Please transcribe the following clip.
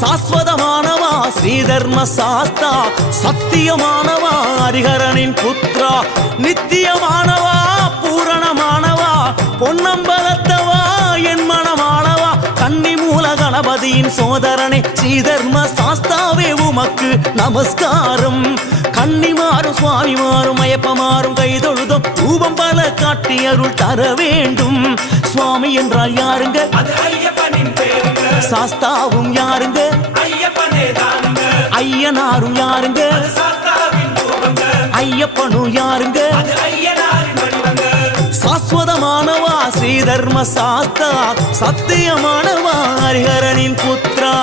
சாஸ்வதமானவா ஸ்ரீதர்ம சாஸ்தா, சத்தியமானவா ஹரிஹரனின் புத்ரா, நித்தியமானவா பூரணமானவா பொன்னம்பலத்தவா என் மனமானவா, கன்னி மூல கணபதியின் சோதரனே ஸ்ரீதர்ம சாஸ்தாவே உமக்கு நமஸ்காரம். கன்னிமாறும் சுவாமிமாறும் ஐயப்பமாறும் கைதொழுதும் ரூபம் பல காட்டி அருள் தர வேண்டும். சுவாமி என்றால் யாருங்க? சாஸ்தாவும் யாருங்க? ஐயனாரும் யாருங்க? ஐயப்பனும் யாருங்க? சாஸ்வதமானவா ஸ்ரீதர்ம சாஸ்தா, சத்தியமானவா ஹரிஹரனின் புத்ரா.